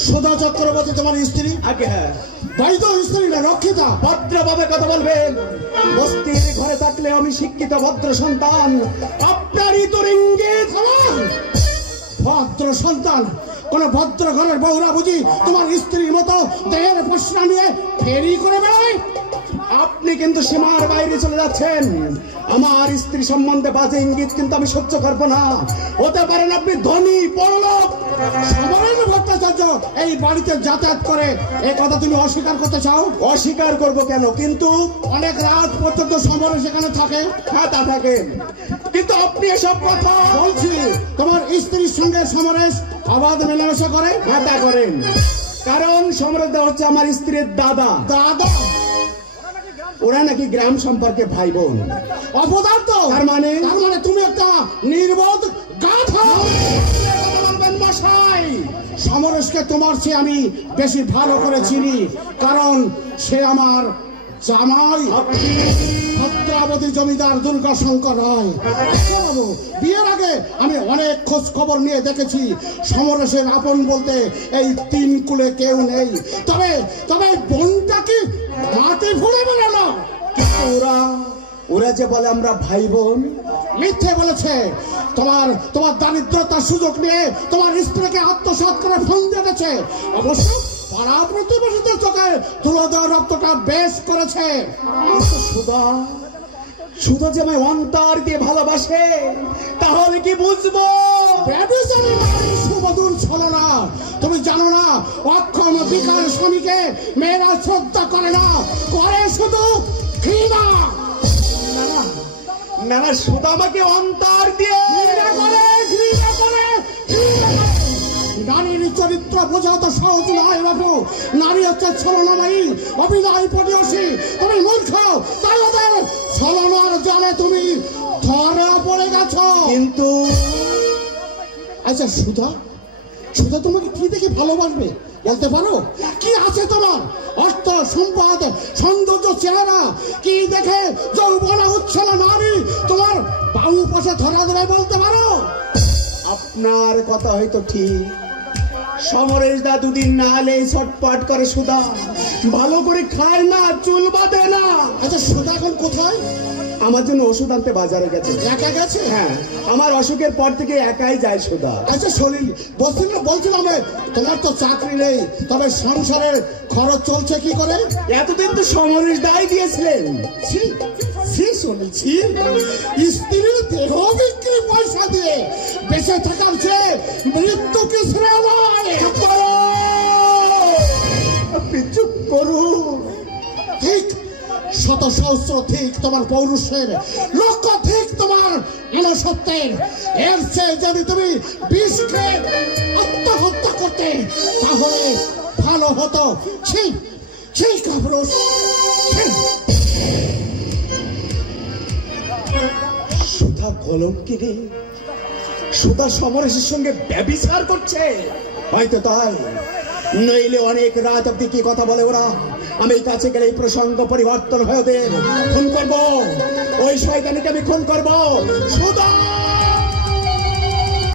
সুধা চক্রবর্তী তোমার স্ত্রী? আগে হ্যাঁ। বৈধ স্ত্রী না রক্ষিতা? ভদ্রভাবে কথা বলবেন। বস্তির ঘরে থাকলে আমি শিক্ষিত ভদ্র সন্তান, আপনারই তো ইঙ্গিত। ভদ্র সন্তান? কোন ভদ্র ঘরের বউরা বুঝি তোমার স্ত্রীর মতো দেহের পশরা নিয়ে ফেরি করে বেড়ায়? আপনি কিন্তু সীমার বাইরে চলে যাচ্ছেন। আমার স্ত্রী সম্বন্ধে বাজে ইঙ্গিত কিন্তু আমি সহ্য করবো না। হতে পারেন আপনি ধনী বড়লোক। সমরেশ ভট্টাচার্য এই বাড়িতে যাতায়াত করে, এই কথা তুমি অস্বীকার করতে চাও? অস্বীকার করব কেন? কিন্তু অনেক রাত পর্যন্ত সমরেশ এখানে থাকে। হ্যাঁ তা থাকেন, কিন্তু আপনি এসব কথা বলছি, তোমার স্ত্রীর সঙ্গে সমরেশ অবাধ মেলামেশা করে? হ্যাঁ তা করেন, কারণ সমরেশ হচ্ছে আমার স্ত্রীর দাদা। দাদা? ওরা নাকি গ্রাম সম্পর্কে ভাই বোন। অপদার্থ। তার মানে তুমি একটা নির্বোধ গাধা। বলবেন মশাই? সমরেশকে তোমার চেয়ে আমি বেশি ভালো করে চিনি, কারণ সে আমার জামাই, ভদ্রাবতী জমিদার দুর্গাশঙ্কর রায়। বাবু, বিয়ের আগে আমি অনেক খোঁজ খবর নিয়ে দেখেছি সমরেশের আপন বলতে এই তিন কুলে কেউ নেই। তবে তবে বোনটা কি মাটি ফুলে বেরোলো? কিন্তু ওরা যে বলে আমরা ভাই বোন, মিথ্যে বলেছে। তোমার তোমার দারিদ্রতার সুযোগ নিয়ে তোমার স্ত্রীকে আত্মসাৎ করে ফোন দিয়েছে। অবশ্য পাড়া প্রতিবেশীদের চোখে তুলে দেওয়ার রক্তটা বেশ করেছে। সুধা সুধা যে আমায় অন্তর দিয়ে ভালোবাসে, তাহলে কি বুঝবো? ব্যভিচারী নারী সুমধুর ছলনা। তুমি জানো না, অক্ষম বিকার স্বামীকে মেয়েরা শ্রদ্ধা করে না, করে শুধু ঘৃণা। না না, সুধা আমাকে অন্তর দিয়ে ঘৃণা করে, ঘৃণা করে, ঘৃণা করে। নারীর চরিত্র বোঝা তো সহজ নয় বাবু। নারী হচ্ছে ছলনাময়ী, অভিনয় পরিয়সী। তুমি মূর্খ, তাই ওদের ছলনার জালে তুমি ধরা পড়ে গেছ। কিন্তু আচ্ছা সুধা, সুধা তোমাকে কি দেখে ভালোবাসবে বলতে পারো? কি আছে তোমার? অর্থ, সম্পদ, সৌন্দর্য, চেহারা কি দেখে যৌবনা উচ্ছল নারী তোমার বাহু পাশে ধরা দেবে বলতে পারো? আপনার কথা হয়তো ঠিক। সমরেশ দা দুদিন না হলে ছটপট করে সুধা, ভালো করে খায় না, চুল বাঁধে না। আচ্ছা সুধা এখন কোথায়? আমার জন্য ওষুধ আনতে বাজারে গেছে। একা গেছে? হ্যাঁ, আমার অসুখের পর থেকে একাই যায় সুধা। আচ্ছা শরীর বলছিলাম তোমার তো চাকরি নেই, তবে সংসারের খরচ চলছে কি করে? এতদিন তো সমরেশ দায় দিয়েছিলেন। শুনেছি স্ত্রীর দেহ বিক্রি পয়সা দিয়ে বেঁচে থাকার চেয়ে মৃত্যুকে শ্রেয় নয়। আপনি চুপ করুন। ঠিক, শত সহস্র ঠিক তোমার পৌরুষের, লক্ষ ঠিক তোমার মনসত্বের। এর চেয়ে যদি তুমি বিষ খেয়ে আত্মহত্যা করতে তাহলে ভালো হতো। ঠিক ঠিক কাপুরুষ। সুধা কলঙ্কিনী, সুধা সমরেশের সঙ্গে ব্যভিচার করছে। হয়তো তাই, নইলে অনেক রাত অব্দি কি কথা বলে ওরা। আমি কাছে গেলে এই প্রসঙ্গ পরিবর্তন হয়ে ওদের খুন করবো। ওই শয়তানিকে আমি খুন করবো। সুধা